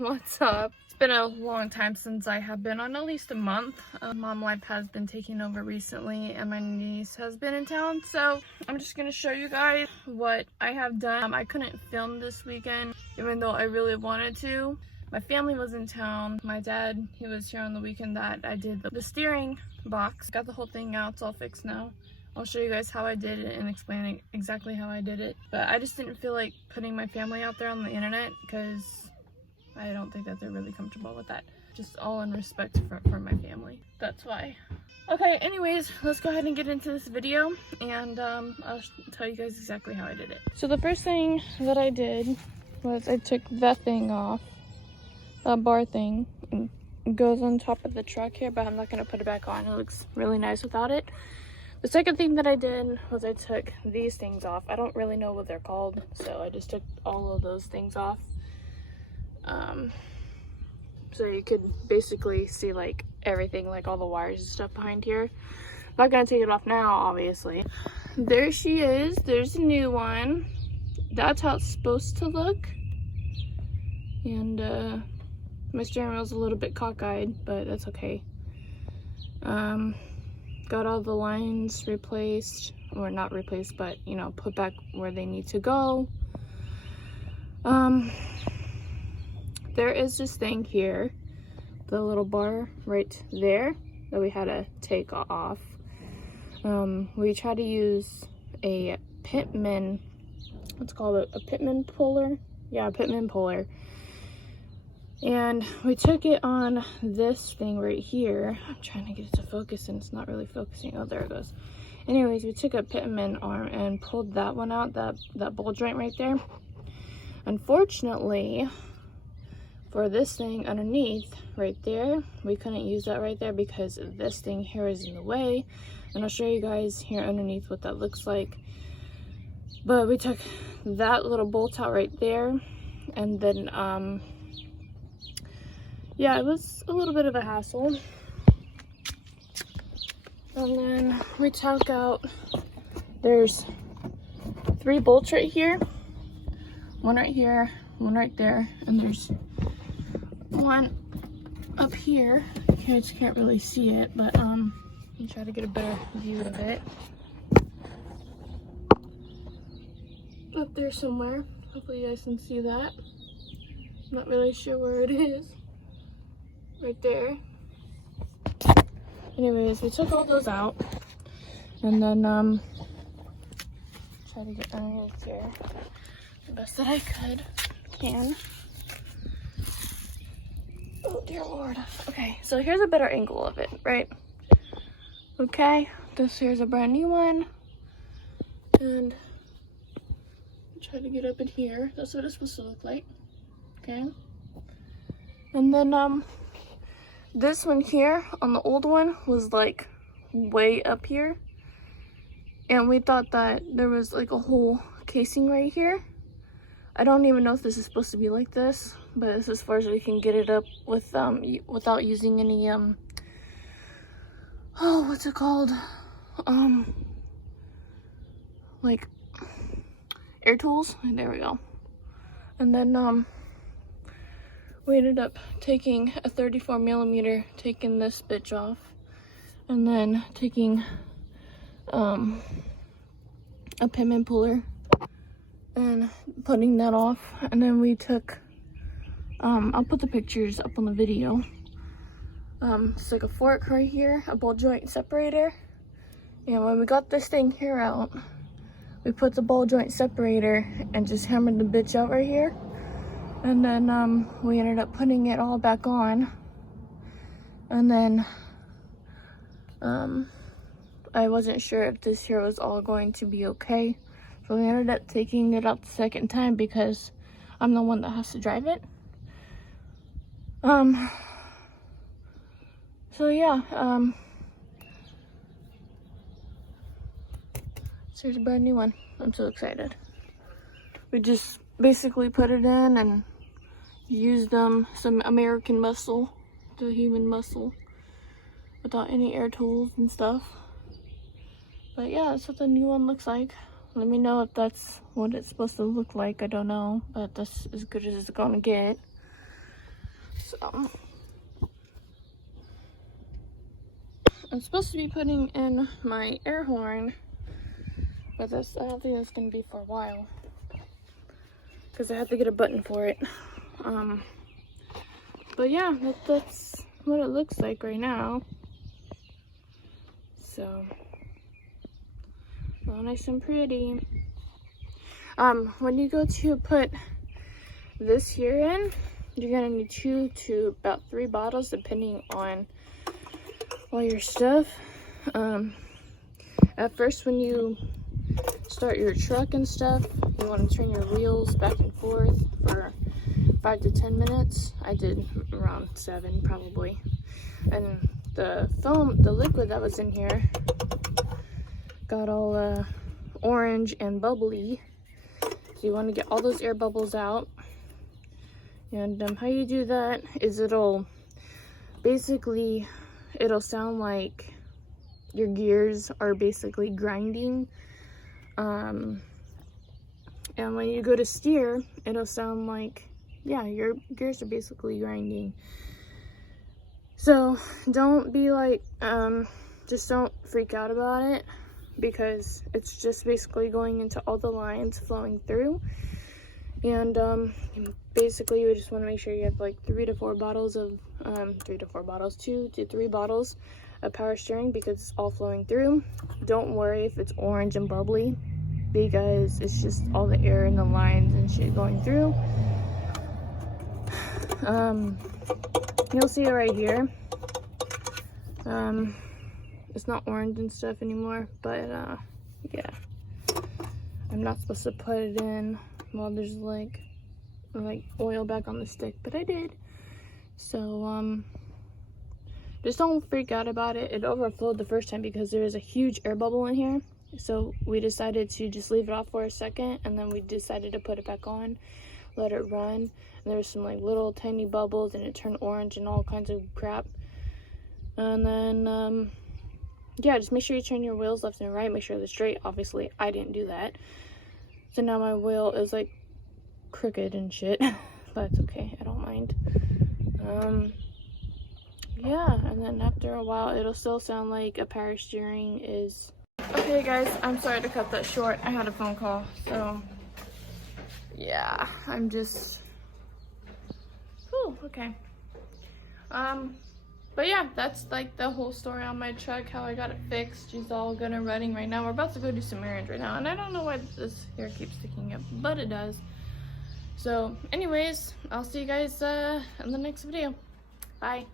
What's up? It's been a long time since I have been on, at least a month. Mom life has been taking over recently and my niece has been in town, so I'm just gonna show you guys what I have done. I couldn't film this weekend even though I really wanted to. My family was in town. My dad, he was here on the weekend that I did the steering box. Got the whole thing out, it's all fixed now. I'll show you guys how I did it and explain exactly how I did it. But I just didn't feel like putting my family out there on the internet because I don't think that they're really comfortable with that. Just all in respect for my family. That's why. Okay, anyways, let's go ahead and get into this video and I'll tell you guys exactly how I did it. So the first thing that I did was I took that thing off, a bar thing. It goes on top of the truck here, but I'm not gonna put it back on. It looks really nice without it. The second thing that I did was I took these things off. I don't really know what they're called, so I just took all of those things off. So you could basically see like everything, like all the wires and stuff behind here. I'm not gonna take it off now, obviously. There she is. There's a new one. That's how it's supposed to look. And my steering wheel's a little bit cockeyed, but that's okay. Got all the lines replaced, or not replaced, but you know, put back where they need to go. There is this thing here, the little bar right there that we had to take off. We tried to use a Pitman, what's called a Pitman puller? Yeah, a Pitman puller. And we took it on this thing right here. I'm trying to get it to focus and it's not really focusing. Oh, there it goes. Anyways, we took a Pitman arm and pulled that one out, that ball joint right there. Unfortunately, for this thing underneath right there, we couldn't use that right there because this thing here is in the way. And I'll show you guys here underneath what that looks like. But we took that little bolt out right there, and then yeah, it was a little bit of a hassle. And then we took out, there's 3 bolts right here, one right here, one right there, and there's one up here. You guys can't really see it, but let me try to get a better view of it. Up there somewhere. Hopefully you guys can see that. I'm not really sure where it is. Right there. Anyways, we took all those out and then try to get underneath here the best that I can. Oh dear Lord. Okay, so here's a better angle of it, right? Okay, this here's a brand new one, and try to get up in here. That's what it's supposed to look like. Okay, and then this one here on the old one was like way up here, and we thought that there was like a whole casing right here. I don't even know if this is supposed to be like this, but this is as far as we can get it up with without using any oh, what's it called, like air tools. There we go. And then we ended up taking a 34mm, taking this bitch off, and then taking a Pitman puller and putting that off. And then we took, I'll put the pictures up on the video. It's like a fork right here, a ball joint separator. And when we got this thing here out, we put the ball joint separator and just hammered the bitch out right here. And then we ended up putting it all back on. And then I wasn't sure if this here was all going to be okay. So we ended up taking it out the second time because I'm the one that has to drive it. So yeah, so here's a brand new one. I'm so excited. We just basically put it in and used some American muscle, the human muscle, without any air tools and stuff. But yeah, that's what the new one looks like. Let me know if that's what it's supposed to look like. I don't know, but that's as good as it's gonna get. So I'm supposed to be putting in my air horn, but I don't think that's gonna be for a while because I have to get a button for it. But yeah, that's what it looks like right now. So all nice and pretty. When you go to put this here in, you're gonna need 2 to about 3 bottles depending on all your stuff. At first, when you start your truck and stuff, you want to turn your wheels back and forth for 5 to 10 minutes. I did around 7 probably. And the liquid that was in here got all orange and bubbly. So you want to get all those air bubbles out. And how you do that is it'll sound like your gears are basically grinding. And when you go to steer, it'll sound like, yeah, your gears are basically grinding. So don't be like, just don't freak out about it, because it's just basically going into all the lines flowing through. And basically you just want to make sure you have like 2 to 3 bottles of power steering, because it's all flowing through. Don't worry if it's orange and bubbly, because it's just all the air in the lines and shit going through. You'll see it right here. It's not orange and stuff anymore, but yeah, I'm not supposed to put it in while there's like oil back on the stick, but I did. So just don't freak out about it. It overflowed the first time because there was a huge air bubble in here, so we decided to just leave it off for a second, and then we decided to put it back on, let it run, and there was some like little tiny bubbles, and it turned orange and all kinds of crap. And then yeah, just make sure you turn your wheels left and right, make sure they're straight. Obviously I didn't do that, so now my wheel is like crooked and shit. But it's okay, I don't mind. Yeah, and then after a while it'll still sound like a power steering is. Okay guys, I'm sorry to cut that short. I had a phone call, so yeah, I'm just, oh, okay. But yeah, that's like the whole story on my truck, how I got it fixed. She's all good and running right now. We're about to go do some errands right now, and I don't know why this hair keeps sticking up, but it does. So anyways, I'll see you guys in the next video. Bye.